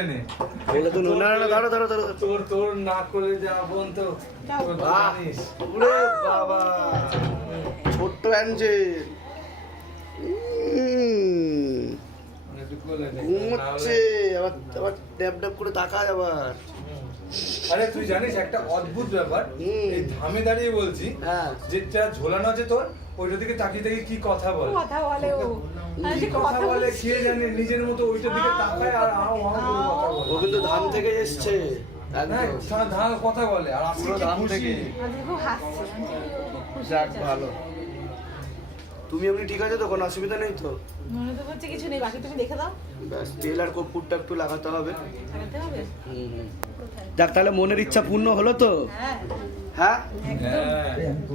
তুলে নে। এটা তো না না দাঁড়া তোর না করে যা বোন তো জানিস। ওরে বাবা ছোট্ট অ্যাঞ্জেল ঘুমোচ্ছে আবার আবার ড্যাব ড্যাব করে তাকায় আবার। আরে তুই জানিস একটা অদ্ভুত ব্যাপার, এই ধামে দাঁড়িয়ে বলছি, যেটা ঝোলানো আছে তোর ওইটা দিকে তাকিয়ে তাকিয়ে কি কথা বলে, কি কথা বলে কে জানে, নিজের মতো ওইটার দিকে তাকায় আর আও আও করে কথা বলে। ও কিন্তু ধাম থেকে এসছে, ধাম কথা বলে আর পুরো ধাম থেকে। যাক ভালো, তুমি এমনি ঠিক আছে তো, কোনো অসুবিধা নেই তো? মনে তো হচ্ছে কিছু নেই, বাকি তুমি দেখে দাও। ব্যাস তেল আর কর্পূরটা একটু লাগাতে হবে। যাক তাহলে মনের ইচ্ছা পূর্ণ হলো তো? হ্যাঁ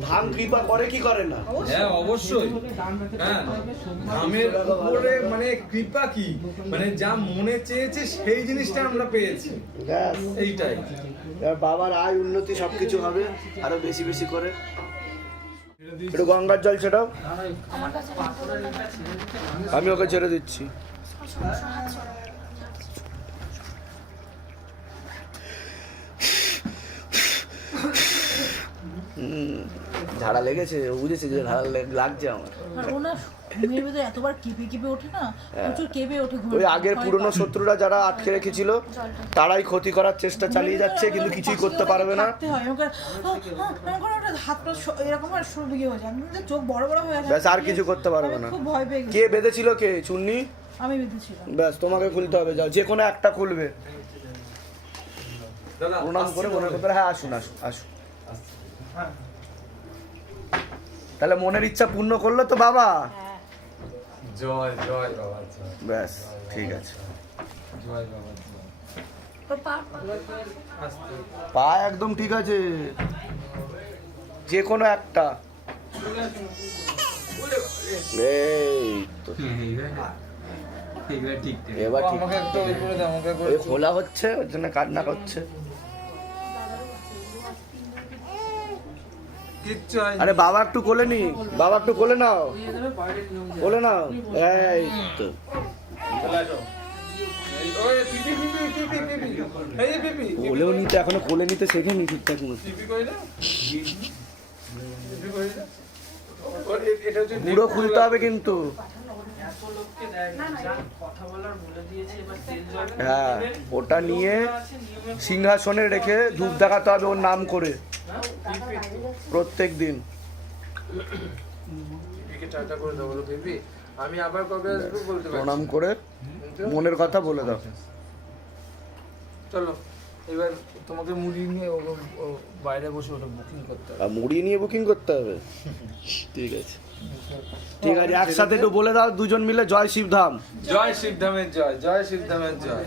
ধাম কৃপা করে কি করে না? হ্যাঁ অবশ্যই। হ্যাঁ ধামের উপরে মানে কৃপা কি, মানে যা মনে চেয়েছে সেই জিনিসটা আমরা পেয়েছি, এইটাই। বাবার আয় উন্নতি সবকিছু হবে আরো বেশি বেশি করে। একটু গঙ্গার জল সেটাও আমি ওকে ছেড়ে দিচ্ছি। ঝাড়া লেগেছে, বুঝেছি যে ঝাড়া লাগছে আমার। ঘুমের ভিতরে এতবার কেঁপে ওঠে না, প্রচুর কেঁপে ওঠে। ওই আগের পুরনো শত্রুরা যারা আটকে রেখেছিল তারাই ক্ষতি করার চেষ্টা চালিয়ে যাচ্ছে, কিন্তু কিছুই করতে পারবে না। হাত পা এরকম হয়ে যায়, চোখ বড় বড় হয়ে যায়, ব্যাস আর কিছু করতে পারবে না। খুব ভয় পেয়ে গেছি। কে বেঁধেছিল, কে? চুন্নি? আমি বেঁধেছিলাম। ব্যাস তোমাকে খুলতে হবে, যাও যে কোনো একটা খুলবে। প্রণাম করে মনে করতে, হ্যাঁ আসুন আসুন আসুন। তাহলে মনের ইচ্ছা পূর্ণ করলো তো বাবা? জয় জয় বাবা, ব্যাস ঠিক আছে। জয় বাবা। পা একদম ঠিক আছে, যে কোনো একটা। এই তো এবার ঠিক খোলা হচ্ছে, ওর জন্য কান্না করছে। আরে বাবা একটু কোলে নি, বাবা একটু কোলে নাও, কোলে নাও। এই তো কোলেও নিতে, এখনো কোলে নিতে শেখেনি ঠিকঠাক মতো। পুরো খুলতে হবে কিন্তু। হ্যাঁ ওটা নিয়ে সিংহাসনে রেখে ধূপ দেখাতে হবে ওর নাম করে প্রত্যেক দিন। আমি আবার কবে আসবো বলতে পারছি। প্রণাম করে মনের কথা বলে দাও। চলো এবার তোমাকে মুড়ি নিয়ে বাইরে বসে ওটা বুকিং করতে হবে। মুড়ি নিয়ে বুকিং করতে হবে? ঠিক আছে ঠিক আছে, একসাথে একটু বলে দাও দুজন মিলে, জয় শিবধাম। জয় শিবধামের জয়, জয় শিবধামের জয়,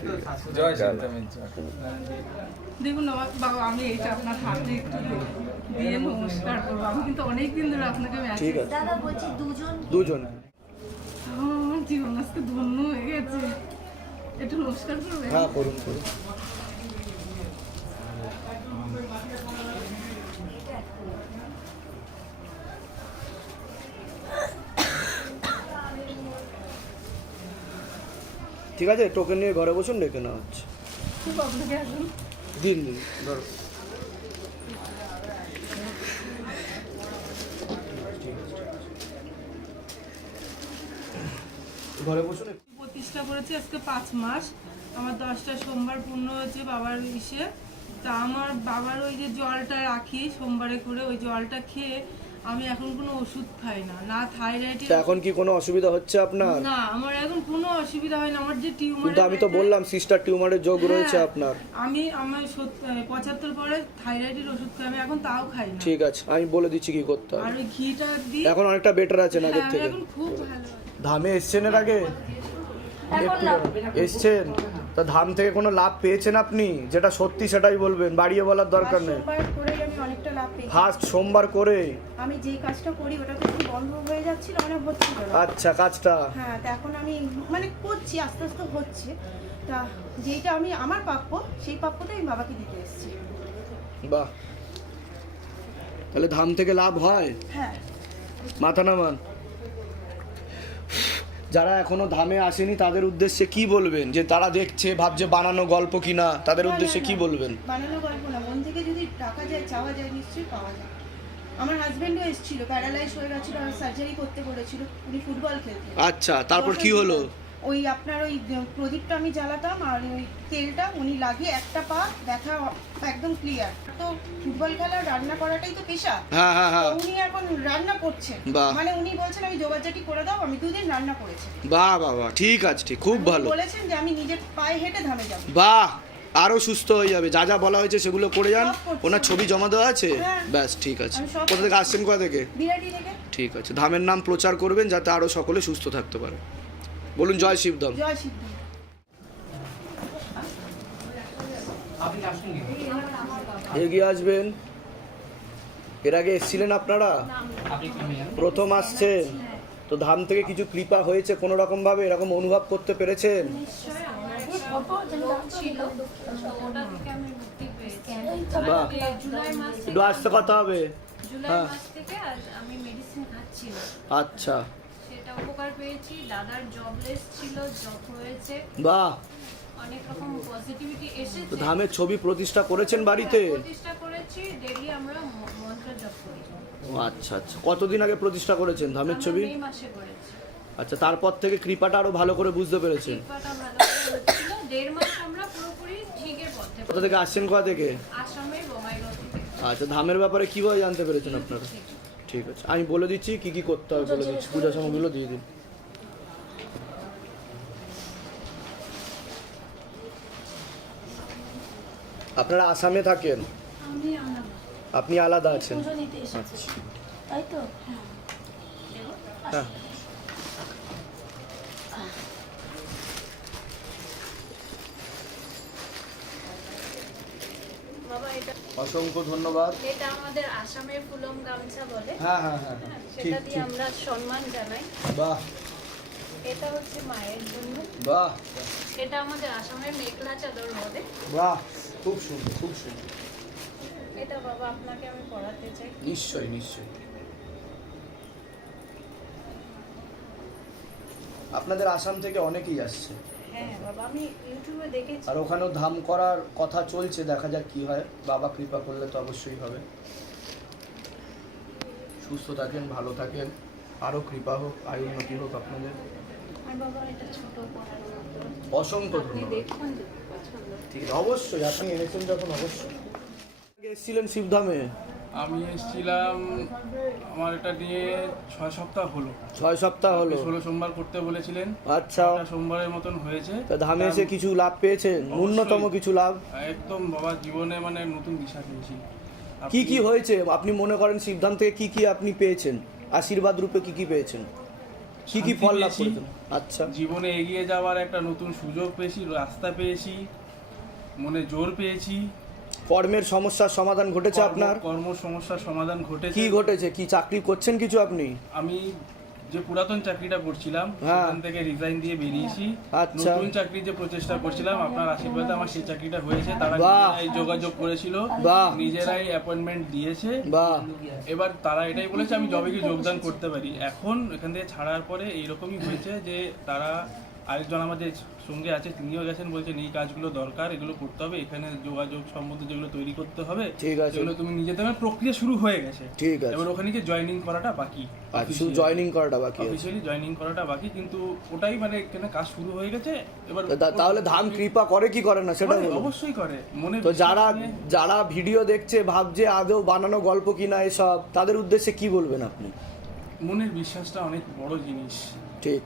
জয় শিবধামের জয়। দেখুন বাবা, আমি এইটা আপনার হাতে একটু দিয়ে নমস্কার করবো। আমি কিন্তু অনেকদিন ধরে আপনাকে ঠিক আছে দাদা বলছি দুজন। আমার জীবন আজকে ধন্য হয়ে গেছে, একটু নমস্কার করবে? হ্যাঁ করুন করুন। ঠিক আছে, টোকেন নিয়ে ঘরে বসুন, ডেকে নেওয়া হচ্ছে। খুব আপনাকে আসুন, দিন দিন ধরো। ঘরে বসুন। প্রতিষ্ঠা করেছি আজকে 5 মাস। আমার 10টা সোমবার পূর্ণ হয়েছে বাবার ইসে। তা আমার বাবার ওই যে জলটা রাখি সোমবারে করে, ওই জলটা খেয়ে আমি এখন কোনো ওষুধ খাই না, না থাইরয়েড। এখন কি কোনো অসুবিধা হচ্ছে আপনার? না, আমার এখন কোনো অসুবিধা হয় না। আমার যে টিউমার, কিন্তু আমি তো বললাম সিস্টার টিউমারের যোগ রয়েছে আপনার। আমার 75 পরে থাইরয়েডের ওষুধ খাই, আমি এখন তাও খাই না। ঠিক আছে, আমি বলে দিচ্ছি কি করতে হবে। আর ওই ঘিটা দিয়ে এখন অনেকটা বেটার আছেন আগের থেকে। এখন খুব ভালো। ধামে এসছেন এর আগে? এসছেন তা ধাম থেকে কোনো লাভ পেয়েছেন আপনি? যেটা সত্যি সেটাই বলবেন, বাড়িয়ে বলার দরকার নেই। সোমবার করেই আমি অনেকটা লাভ পেয়েছি। ফার্স্ট সোমবার করে? আমি যেই কাজটা করি ওটা তো একটু বন্ধ হয়ে যাচ্ছিল, মানে হচ্ছিল না। আচ্ছা কাজটা, হ্যাঁ, তা এখন আমি মানে করছি, আস্তে আস্তে হচ্ছে। তা যেটা আমি আমার প্রাপ্য, সেই প্রাপ্যটা আমি বাবাকে দিতে এসেছি। বাহ, তাহলে ধাম থেকে লাভ হয়। হ্যাঁ মাথা নামান। যারা এখনো ধামে আসেনি তাদের উদ্দেশ্যে কি বলবেন, যে তারা দেখছে ভাবছে বানানো গল্প কিনা, তাদের উদ্দেশ্যে কি বলবেন? বানানো গল্প না, মন থেকে যদি টাকা যায়, চাওয়া যায়, নিশ্চয়ই পাওয়া যায়। আমার হাজবেন্ডও এসেছিল, প্যারালাইজ হয়ে গেছিল, আর সার্জারি করতে বলেছিল, উনি ফুটবল খেলতেন। আচ্ছা, তারপর কি হলো? ওই আপনার ওই প্রদীপটা আমি জ্বালাতাম আর ওই তেলটা উনি লাগিয়ে একটা পা ব্যথা একদম ক্লিয়ার। তো ফুটবল খেলা, রান্না করাটাই তো পেশা। হ্যাঁ হ্যাঁ হ্যাঁ, তো উনি এখন রান্না করছেন, বাহ। মানে উনি বলছেন আমি জোগাড়জাটি করে দাও, আমি 2 দিন রান্না করেছি। বাহ বাহ বাহ, ঠিক আছে, ঠিক, খুব ভালো। বলেছেন যে আমি নিজের পায়ে হেঁটে ধামে যাব। বাহ, আরো সুস্থ হয়ে যাবে। যা যা বলা হয়েছে সেগুলো করে যান। সব করছি। ওনার ছবি জমা দেওয়া আছে? হ্যাঁ। ব্যাস, ঠিক আছে। আমি সব কোথা থেকে আসছেন, কোথা থেকে? বিরাটি থেকে। ঠিক আছে, ধামের নাম প্রচার করবেন যাতে আরো সকলে সুস্থ থাকতে পারে। বলুন জয় শিবধাম। জয় সিদ্ধ। এগিয়ে আসবেন। এর আগে এসেছিলেন আপনারা? প্রথম আসছেন তো ধাম থেকে কিছু কৃপা হয়েছে কোনো রকম ভাবে, এরকম অনুভব করতে পেরেছেন? বাহ, একটু আসতে কথা হবে। হ্যাঁ, আমি মেডিসিন খাচ্ছিলাম, আচ্ছা, সেটা উপকার পেয়েছি। দাদার জবলেস ছিল, জব হয়েছে, বাহ। অনেক রকম পজিটিভিটি তো এসেছে। ধামের ছবি প্রতিষ্ঠা করেছেন বাড়িতে? প্রতিষ্ঠা করেছি, ডেইলি আমরা মন্ত্র জপ করি। ও আচ্ছা আচ্ছা, কতদিন আগে প্রতিষ্ঠা করেছেন ধামের আমরা ছবি? মে মাসে করেছি। আচ্ছা, তারপর থেকে কৃপাটা আরো ভালো করে বুঝতে পেরেছেন? কৃপাটা ভালো করে হচ্ছিল। 1.5 মাস আমরা পুরোপুরি ঠিকের পথে। কোথা থেকে আসছেন, কোথা থেকে? আসামের বঙ্গাইগাঁও থেকে। আচ্ছা, ধামের ব্যাপারে কিভাবে জানতে পেরেছেন আপনারা? ঠিক আছে, আমি বলে দিচ্ছি কি কি করতে হবে, বলে দিচ্ছি। পূজা সামগ্রীগুলো দিয়ে দিন। আপনারা আসামে থাকেন? আপনি আলাদা আছেন? আচ্ছা, তাই তো? হ্যাঁ। বাবা, এটা অসংখ্য ধন্যবাদ। এটা আমাদের আসামের ফুলম গামছা বলে। হ্যাঁ হ্যাঁ হ্যাঁ, ঠিক সেটা দিয়ে ঠিক, আমরা সম্মান জানাই। বাহ এটা হচ্ছে মায়ের জন্য। বাহ এটা আমাদের আসামের মেঘলা চাদর বলে। বাহ, খুব সুন্দর, খুব সুন্দর। এটা বাবা আপনাকে আমি পড়াতে চাই। নিশ্চয়ই নিশ্চয়ই। আপনাদের আসাম থেকে অনেকেই আসছে, হ্যাঁ বাবা, আমি ইউটিউবে দেখেছি। আর ওখানেও ধাম করার কথা চলছে, দেখা যাক কি হয়। বাবা কৃপা করলে তো অবশ্যই হবে। সুস্থ থাকেন, ভালো থাকেন, আরো কৃপা হোক, আয়ু উন্নতি হোক আপনাদের। আর বাবা, এটা ছোট পড়ার মতো। অসংখ্য আপনি ধন্যবাদ। দেখুন, পছন্দ। ঠিক আছে, অবশ্যই আপনি এনেছেন যখন, অবশ্যই। আগে এসেছিলেন শিবধামে? আমি এসেছিলাম, আমার এটা নিয়ে 6 সপ্তাহ হলো। 6 সপ্তাহ হলো। 16 সোমবার করতে বলেছিলেন, আচ্ছা, একটা সোমবারের মতন হয়েছে। তা ধামে এসে কিছু লাভ পেয়েছেন? ন্যূনতম কিছু লাভ? একদম বাবা, জীবনে মানে নতুন দিশা পেয়েছি। কি কি হয়েছে আপনি মনে করেন শিবধাম থেকে? কি কি আপনি পেয়েছেন আশীর্বাদ রূপে? কি কি পেয়েছেন? কি কি শান্তি ফল লাভ পেয়েছি। করেছেন? আচ্ছা, জীবনে এগিয়ে যাওয়ার একটা নতুন সুযোগ পেয়েছি, রাস্তা পেয়েছি, মনে জোর পেয়েছি। কর্মের সমস্যার সমাধান ঘটেছে আপনার? কর্ম সমস্যার সমাধান ঘটেছে। কি ঘটেছে? কি চাকরি করছেন কিছু আপনি? আমি যে পুরাতন চাকরিটা করছিলাম হ্যাঁ। সেখান থেকে রিজাইন দিয়ে বেরিয়েছি। আচ্ছা। নতুন চাকরির যে প্রচেষ্টা করছিলাম, আপনার আশীর্বাদে আমার সেই চাকরিটা হয়েছে। তারা বাহ। নিজেরাই যোগাযোগ করেছিল, বাহ। নিজেরাই অ্যাপয়েন্টমেন্ট দিয়েছে। বাহ, এবার তারা এটাই বলেছে আমি জবে কি যোগদান করতে পারি। এখন এখান থেকে ছাড়ার পরে এইরকমই হয়েছে যে তারা, আরেকজন আমাদের সঙ্গে আছে, তিনিও গেছেন, বলছেন এই কাজগুলো দরকার, এগুলো করতে হবে, এখানে যোগাযোগ সম্বন্ধে যেগুলো তৈরি করতে হবে, ঠিক আছে। সেগুলো তুমি নিজেদের প্রক্রিয়া শুরু হয়ে গেছে। ঠিক আছে। এবার ওখানে গিয়ে জয়েনিং করাটা বাকি। আচ্ছা, শুধু জয়েনিং করাটা বাকি আছে। অফিসিয়ালি জয়েনিং করাটা বাকি, কিন্তু ওটাই মানে এখানে কাজ শুরু হয়ে গেছে। এবার তাহলে ধাম কৃপা করে কি করে না সেটা করে, বলুন। অবশ্যই করে। মনে তো বিশ্বাস যারা নিয়ে- যারা ভিডিও দেখছে ভাবছে আদৌ বানানো গল্প কিনা এসব, তাদের উদ্দেশ্যে কি বলবেন আপনি? মনের বিশ্বাসটা অনেক বড় জিনিস। ঠিক,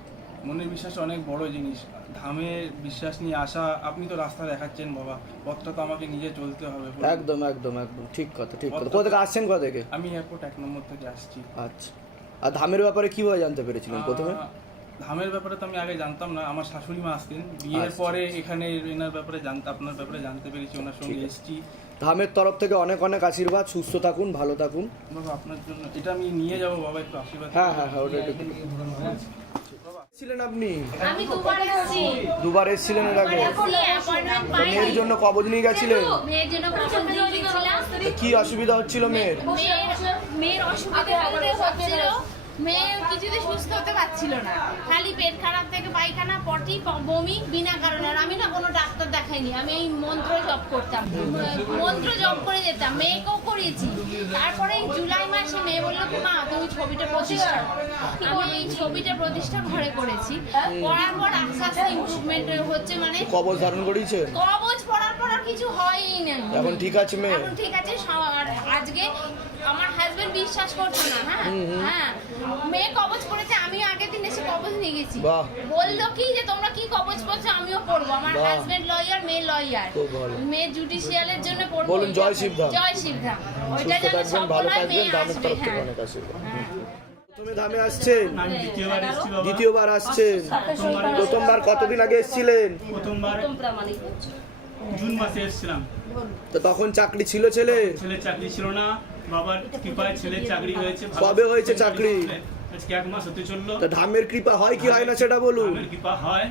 মনের বিশ্বাসটা অনেক বড় জিনিস। ধামের বিশ্বাস নিয়ে আসা, আপনি তো রাস্তা দেখাচ্ছেন বাবা, পথটা তো আমাকে নিজে চলতে হবে। একদম একদম একদম ঠিক কথা, ঠিক কথা। কোথা থেকে আসছেন, কোথা থেকে? আমি এয়ারপোর্ট 1 নম্বর থেকে আসছি। আচ্ছা, আর ধামের ব্যাপারে কিভাবে জানতে পেরেছিলেন প্রথমে? ধামের ব্যাপারে তো আমি আগে জানতাম না। আমার শাশুড়ি মা আসতেন বিয়ের আচ্ছা, পরে, এখানে এনার ব্যাপারে আপনার ব্যাপারে জানতে পেরেছি, ওনার সঙ্গে এসেছি। ধামের তরফ থেকে অনেক অনেক আশীর্বাদ, সুস্থ থাকুন, ভালো থাকুন। বাবা আপনার জন্য এটা আমি নিয়ে যাবো বাবা, একটু আশীর্বাদ। হ্যাঁ হ্যাঁ হ্যাঁ, ওটা একটু ছিলেন আপনি? আমি 2বার এসেছি। 2বার এসেছিলেন এর আগে? এখনই অ্যাপয়েন্টমেন্ট তো পাইনি। মেয়ের জন্য কবে নিয়ে গেছিলেন? মেয়ের জন্য প্রথম দিন গেছিলাম। তো কি অসুবিধা হচ্ছিল মেয়ের? মেয়ের অসুবিধা হচ্ছিল, মেয়ে কিছুতে সুস্থ হতে পারছিল না, খালি পেট খারাপ থেকে পায়খানা, পটি, বমি বিনা কারণে। আর আমি না কোনো ডাক্তার দেখাইনি, আমি এই মন্ত্র জপ করতাম, মন্ত্র জপ করে যেতাম, মেয়েকেও করিয়েছি। তারপরে এই জুলাই মাসে মেয়ে বললো কি মা তুমি ছবিটা প্রতিষ্ঠা, আমি এই ছবিটা প্রতিষ্ঠা ঘরে করেছি। করার পর আস্তে আস্তে ইমপ্রুভমেন্ট হচ্ছে, মানে কবজ ধারণ করেছে, কবজ পড়ার পর আর কিছু হয়ই না, এখন ঠিক আছে মেয়ে, এখন ঠিক আছে। আর আজকে আমার হাজবেন্ড বিশ্বাস করতো না, হ্যাঁ মেয়ে কবজ পড়েছে, আমিও আগের দিন এসে কবজ নিয়ে গেছি। বাহ। বললো কি যে তোমরা কি কবজ পড়ছো, আমিও পড়বো। আমার বাহ। হাজবেন্ড লয়ার, মেয়ে লয়ার, খুব ভালো। মেয়ে জুডিশিয়ালের জন্য পড়বো। বলুন জয় শিবধাম। জয় শিবধাম, ওইটা সুস্থ যেন থাকবেন, সফল ভালো হয়, থাকবেন, মেয়ে ধামের আসবে। তরফ থেকে হ্যাঁ অনেক আশীর্বাদ। প্রথমে ধামে আসছেন, আমি দ্বিতীয়বার এসেছি বাবা। দ্বিতীয়বার আসছেন, প্রথমবার কতদিন আগে এসেছিলেন? প্রথমবার জুন মাসে এসেছিলাম। তো তখন চাকরি ছিল ছেলে? ছেলের চাকরি ছিল না, বাবার কৃপায় ছেলের চাকরি হয়েছে। ভালো কবে হয়েছে চাকরি? আজকে 1 মাস হতে চললো। তো ধামের কৃপা হয় কি হয় না সেটা বলুন। আমার কৃপা হয়।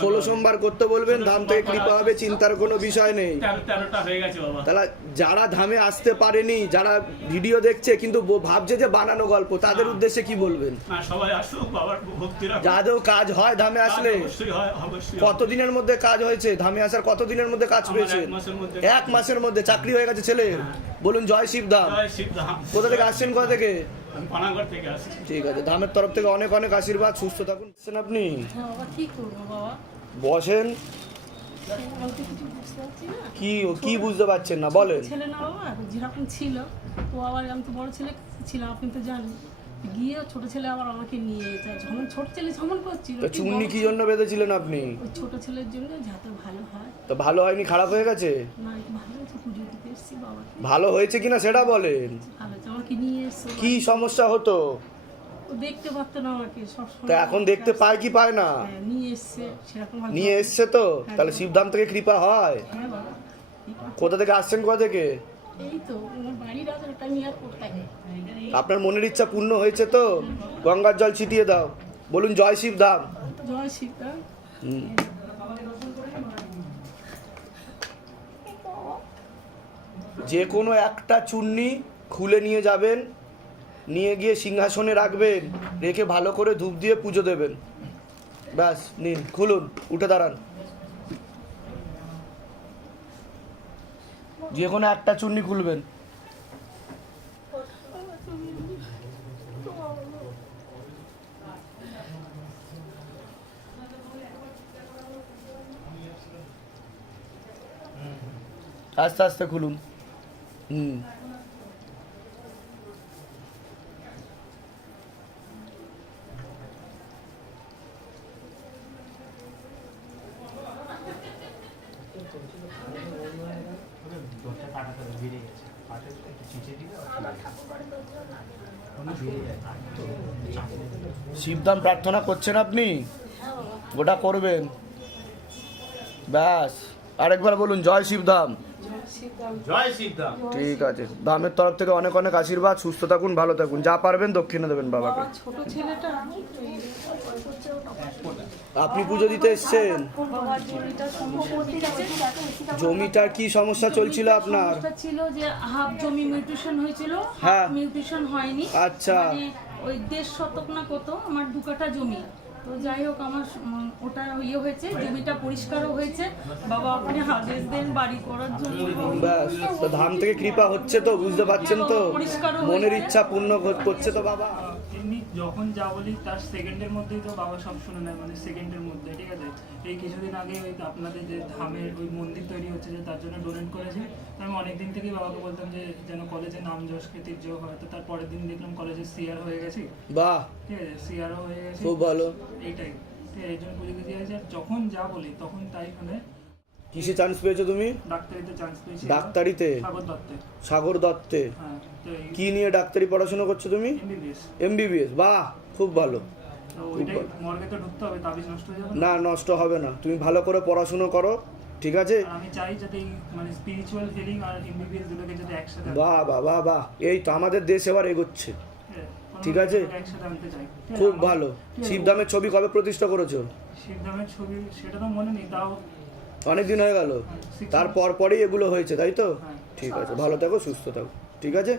16 সোমবার করতে বলবেন, ধাম থেকে কৃপা হবে, চিন্তার কোনো বিষয় নেই। 13টা হয়ে গেছে বাবা। তাহলে যারা ধামে আসতে পারেনি, যারা ভিডিও দেখছে কিন্তু ভাবছে যে বানানো গল্প, তাদের উদ্দেশ্যে কি বলবেন? না সবাই আসুক, বাবার ভক্তিরা যাদেরও কাজ হয় ধামে আসলে? অবশ্যই হয়, অবশ্যই। কতদিনের মধ্যে কাজ হয়েছে? ধামে আসার কতদিনের মধ্যে কাজ আমার পেয়েছেন? 1 মাসের মধ্যে। 1 মাসের মধ্যে চাকরি হয়ে গেছে ছেলে। বলুন জয় শিবধাম। জয় শিবধাম। কোথা থেকে আসছেন, কোথা থেকে? আমি পানাগড় থেকে আসছি। ঠিক আছে, ধামের তরফ থেকে অনেক অনেক আশীর্বাদ, সুস্থ থাকুন। আসছেন আপনি, বাবা কি করবো বাবা, বসেন। আমি তো কিছু বুঝতে পারছি না। কি বুঝতে পারছেন না বলেন। ছেলে না বাবা যেরকম ছিল, তো আবার আমি তো বড় ছেলে ছিলাম, আপনি তো জানেন। গিয়ে ছোট ছেলে আবার আমাকে নিয়ে যায়, যখন ছোট ছেলে যেমন করছিল, তো চুন্নি কি জন্য বেঁধেছিলেন আপনি? ওই ছোট ছেলের জন্য যাতে ভালো হয়। তো ভালো হয়নি, খারাপ হয়ে গেছে? না একটু ভালো হয়েছে, পুজো দিতে এসেছি বাবাকে, ভালো হয়েছে কিনা সেটা বলেন। ভালো হয়েছে। আমাকে নিয়ে এসছে, কি সমস্যা হতো? ও দেখতে পারতো না আমাকে সবসময়। তা এখন দেখতে পায় কি পায় না? হ্যাঁ, নিয়ে এসছে সেরকম ভাবে। নিয়ে এসছে তো, তাহলে শিবধাম থেকে কৃপা হয়। হ্যাঁ বাবা, কোথা থেকে আসছেন, কোথা থেকে? এই তো আমার বাড়ির আছে, ওটা নিয়ে আর করতে হয়। আপনার মনের ইচ্ছা পূর্ণ হয়েছে তো? গঙ্গার জল ছিটিয়ে দাও, বলুন জয় শিবধাম। জয় শিবধাম। হুম। যে কোনো একটা চুন্নি খুলে নিয়ে যাবেন, নিয়ে গিয়ে সিংহাসনে রাখবেন, রেখে ভালো করে ধূপ দিয়ে পুজো দেবেন। ব্যাস, নিন খুলুন, উঠে দাঁড়ান। যে কোনো একটা চুন্নি খুলবেন। আস্তে আস্তে খুলুন। হুম। শিবধাম প্রার্থনা করছেন আপনি? ওটা করবেন। ব্যাস, আরেকবার বলুন জয় শিবধাম। জয় শিবধাম। ঠিক আছে, ধামের তরফ থেকে অনেক অনেক আশীর্বাদ, সুস্থ থাকুন, ভালো থাকুন, যা পারবেন দক্ষিণে দেবেন বাবাকে। ছোট ছেলেটা আপনি পুজো দিতে এসছেন? জমিটার কি সমস্যা চলছিল আপনার? সমস্যা ছিল যে হাফ জমি মিউটেশন হয়েছিল, হ্যাঁ। মিউটেশন হয়নি। আচ্ছা। মানে ওই 1.5 শতক না কত আমার 2 কাঠা জমি। তো যাই হোক আমার ওটা ইয়ে হয়েছে, জমিটা পরিষ্কারও হয়েছে। বাবা আপনি আদেশ দেন বাড়ি করার জন্য। ব্যাস, তো ধাম থেকে কৃপা হচ্ছে তো, বুঝতে পারছেন তো? মনের ইচ্ছা পূর্ণ করছে তো বাবা। এমনি যখন যা বলি তার সেকেন্ডের মধ্যেই তো বাবা সব শুনে নেয়, মানে সেকেন্ডের মধ্যে, ঠিক আছে। এই কিছুদিন আগে ওই আপনাদের যে ধামের ওই মন্দির তৈরি হচ্ছে, যে তার জন্য ডোনেট করেছে। তো আমি অনেক দিন থেকেই বাবাকে বলতাম যে যেন কলেজে নাম যশ খ্যাতির যোগ হয়। তো তার পরের দিন দেখলাম কলেজে সিআর হয়ে গেছি, বাহ, ঠিক আছে, সিআরও হয়ে গেছি, খুব ভালো। এইটাই, ঠিক আছে। এই জন্য পুজো দিতে যাচ্ছি, আর যখন যা বলি তখন তাই শুনে। কিসে চান্স পেয়েছো তুমি? ডাক্তারিতে চান্স পেয়েছি। ডাক্তারিতে? সাগর দত্তে। সাগর দত্তে? হ্যাঁ। তো কি নিয়ে ডাক্তারি পড়াশোনা করছো তুমি? এমবিবিএস। এমবিবিএস, বাহ, খুব ভালো। তো ওইটাই মর্গে তো ঢুকতে হবে, তাবিজ নষ্ট হয়ে যাবে না, নষ্ট হবে না, তুমি ভালো করে পড়াশুনো করো, ঠিক আছে? আর আমি চাই যাতে এই মানে স্পিরিচুয়াল হিলিং আর এমবিবিএস দুটোকে যাতে একসাথে বাহ বাহ বাহ বাহ, এই তো আমাদের দেশ এবার এগোচ্ছে, ঠিক আছে? একসাথে আনতে চাই। খুব ভালো। শিবধামের ছবি কবে প্রতিষ্ঠা করেছো? শিবধামের ছবি সেটা তো মনে নেই, তাও অনেক দিন হয়ে গেল, তারপর পরেই এগুলো হয়েছে, তাই তো? হ্যাঁ। ঠিক আছে, ভালো থাকো, সুস্থ থাকো, ঠিক আছে?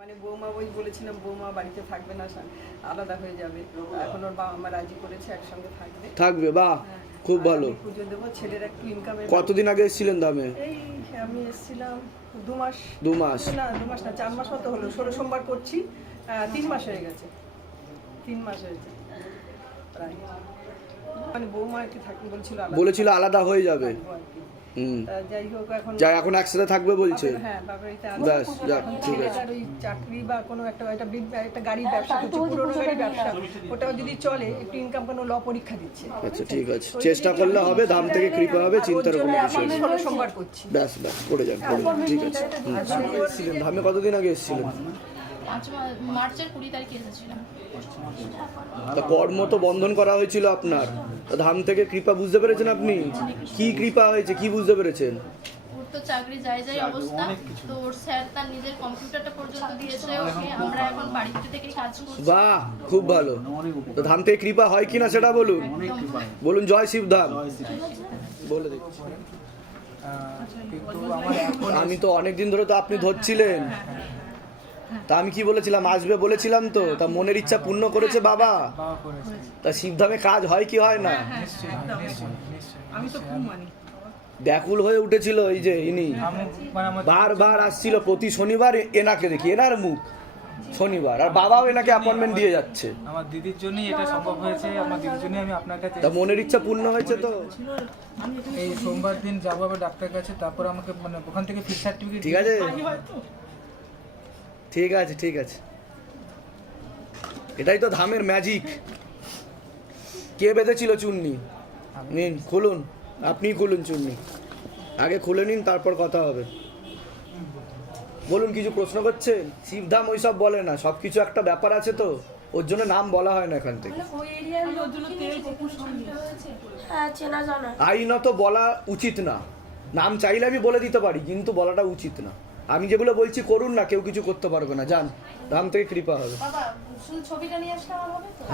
মানে মানে বৌমা ওই বলেছিলাম বৌমা বাড়িতে থাকবে না, আলাদা হয়ে যাবে। এখন ওর বাবা মা রাজি করেছে একসঙ্গে থাকবে। থাকবে, বাহ, খুব ভালো। পুজো দেবো, ছেলের একটু ইনকামের। কতদিন আগে এসেছিলেন ধামে? এই আমি এসেছিলাম 2 মাস। 2 মাস না 2 মাস না, 4 মাস মতো হলো। 16 সোমবার করছি, 3 মাস হয়ে গেছে। 3 মাস হয়েছে প্রায়। মানে বৌমা একটু থাকবে বলেছিল আলাদা হয়ে যাবে। যাই হোক এখন এখন একসাথে থাকবে বলছে। হ্যাঁ বাবাইতে ব্যাস, যাক, ঠিক আছে। ওই চাকরি বা কোনো একটা গাড়ির ব্যবসা করছে, পুরোনো গাড়ির ব্যবসা, ওটাও যদি চলে একটু ইনকাম কোনো ল পরীক্ষা দিচ্ছে। আচ্ছা ঠিক আছে, চেষ্টা করলে হবে, ধাম থেকে কৃপা হবে, চিন্তার কোনো বিষয় নেই। 16 সোমবার করছি। ব্যাস ব্যাস, করে যান, ঠিক আছে। এসেছিলেন ধামে কতদিন আগে এসেছিলেন? মার্চের 20 তারিখে এসেছিলাম। তা কর্ম তো বন্ধন করা হয়েছিল আপনার, তা ধাম থেকে কৃপা বুঝতে পেরেছেন আপনি? কি কৃপা হয়েছে, কি বুঝতে পেরেছেন? ওর তো চাকরি যায় অবস্থা, তো ওর স্যার তার নিজের কম্পিউটারটা পর্যন্ত দিয়েছে ওকে। আমরা এখন বাড়িতে থেকে কাজ করছি। বাহ, খুব ভালো। তো ধাম থেকে কৃপা হয় কিনা সেটা বলুন, বলুন জয় শিবধাম। বলে দিচ্ছি। আমি তো অনেকদিন ধরে তো আপনি ধরছিলেন, তা আমি কি বলেছিলাম, আসবে বলেছিলাম তো, তা মনের ইচ্ছা পূর্ণ করেছে বাবা। তা শিবধামে কাজ হয় কি হয় না? আমি তো খুব মানি। ব্যাকুল হয়ে উঠেছিল এই যে ইনি, বারবার আসছিল প্রতি শনিবার, এনাকে দেখি, এনার মুখ শনিবার, আর বাবাও এনাকে অ্যাপয়েন্টমেন্ট দিয়ে যাচ্ছে। আমার দিদির জন্যই এটা সম্ভব হয়েছে, আমার দিদির জন্যই আমি আপনার কাছে। তা মনের ইচ্ছা পূর্ণ হয়েছে তো? এই সোমবার দিন যাবো আবার ডাক্তার কাছে, তারপর আমাকে মানে ওখান থেকে ফিট সার্টিফিকেট। ঠিক আছে, ঠিক আছে, ঠিক আছে। এটাই তো ধামের ম্যাজিক। কে বেঁধেছিল চুন্নি? নিন, খুলুন, আপনি খুলুন চুন্নি, আগে খুলে নিন, তারপর কথা হবে। বলুন, কিছু প্রশ্ন করছেন? শিবধাম ওইসব বলে না, সবকিছু একটা ব্যাপার আছে তো, ওর জন্য নাম বলা হয় না এখান থেকে। আইনত বলা উচিত না, নাম চাইলে আমি বলে দিতে পারি, কিন্তু বলাটা উচিত না। আমি যেগুলো বলছি করুন না, কেউ কিছু করতে পারবে না, যান, ধাম থেকে কৃপা হবে।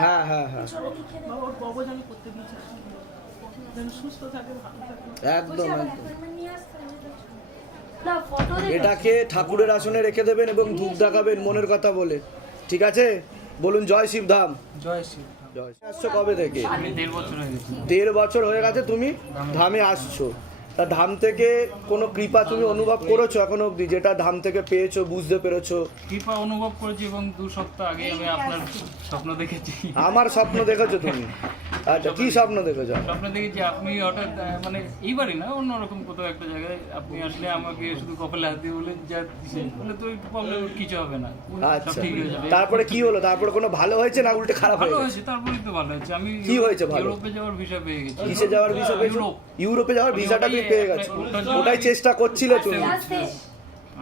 হ্যাঁ হ্যাঁ হ্যাঁ, একদম একদম। এটাকে ঠাকুরের আসনে রেখে দেবেন এবং ধূপ দেখাবেন মনের কথা বলে, ঠিক আছে? বলুন জয় শিবধাম। জয় শিব। জয়। আসছো কবে থেকে? আমি 1.5 বছর হয়ে গেছে। 1.5 বছর হয়ে গেছে তুমি ধামে আসছো। তা ধাম থেকে কোনো কৃপা তুমি অনুভব করেছো এখনো অবধি, যেটা ধাম থেকে পেয়েছো, বুঝতে পেরেছো? কৃপা অনুভব করেছি, এবং 2 সপ্তাহ আগে আমি আপনার স্বপ্ন দেখেছি। আমার স্বপ্ন দেখেছো তুমি? আচ্ছা, কি স্বপ্ন দেখেছো? স্বপ্ন দেখেছি আপনি হঠাৎ মানে এইবারই না, অন্যরকম কোথাও একটা জায়গায় আপনি আসলে আমাকে শুধু কপালে হাত দিয়ে বলে যা দিছে, বলে তো প্রবলেম কিছু হবে না, সব আচ্ছা, ঠিক হয়ে যাবে। তারপরে কি হলো? তারপরে কোনো ভালো হয়েছে না উল্টে খারাপ ভালো হয়েছে? হয়েছে, তারপরেই তো ভালো হয়েছে। আমি কি হয়েছে ভালো? ইউরোপে যাওয়ার ভিসা পেয়ে গেছি। কিসে যাওয়ার ভিসা পেয়েছো? ইউরোপে যাওয়ার ভিসাটা তুমি পেয়ে গেছো, ওটাই চেষ্টা করছিলে তুমি।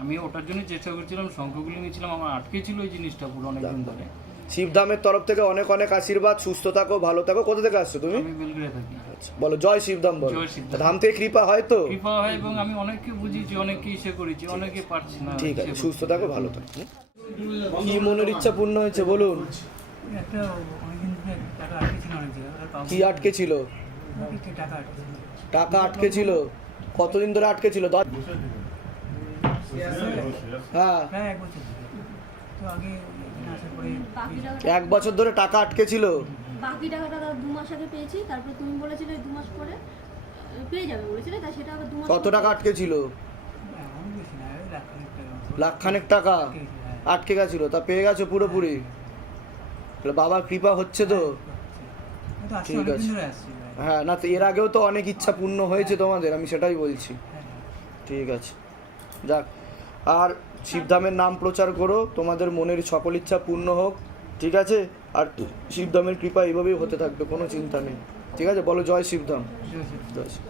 আমি ওটার জন্য চেষ্টা করছিলাম, সংখ্যাগুলি নিয়েছিলাম, আমার আটকে ছিল এই জিনিসটা পুরো অনেকদিন ধরে। শিবধামের তরফ থেকে অনেক অনেক আশীর্বাদ, সুস্থ থাকো, ভালো থাকো। কোথা থেকে আসছো তুমি? আমি বেলগ্রেডে থাকি। আচ্ছা, বলো জয় শিবধাম বলো। জয় শিবধাম। ধাম থেকে কৃপা হয় তো? কৃপা হয়, এবং আমি অনেককে বুঝিয়েছি, অনেককে ইসে করেছি, অনেকে পারছি না। ঠিক আছে, সুস্থ থাকো, ভালো থাকো। কি মনের ইচ্ছা পূর্ণ হয়েছে বলুন? একটা অনেকদিন ধরে টাকা আটকে ছিল অনেক জায়গায়। কি আটকে ছিল? টাকা আটকে ছিল। টাকা আটকে ছিল? কতদিন ধরে আটকে ছিল? হ্যাঁ, প্রায় 1 বছর তো আগে আসার পরে 1 বছর ধরে টাকা আটকে ছিল। বাকি টাকাটা 2 মাস আগে পেয়েছি, তারপরে তুমি বলেছিলে 2 মাস পরে পেয়ে যাবে বলেছিলে, তাই সেটা আবার 2 মাস। কত টাকা আটকে ছিল? লাখখানেক টাকা আটকে গেছিল, তা পেয়ে গেছো পুরোপুরি? তাহলে বাবার কৃপা হচ্ছে তো? ঠিক আছে। হ্যাঁ, না তো এর আগেও তো অনেক ইচ্ছা পূর্ণ হয়েছে তোমাদের, আমি সেটাই বলছি। ঠিক আছে, যাক। আর শিবধামের নাম প্রচার করো, তোমাদের মনের সকল ইচ্ছা পূর্ণ হোক, ঠিক আছে? আর শিবধামের কৃপা এইভাবেই হতে থাকবে, কোনো চিন্তা নেই, ঠিক আছে? বলো জয় শিবধাম। জয় শিব।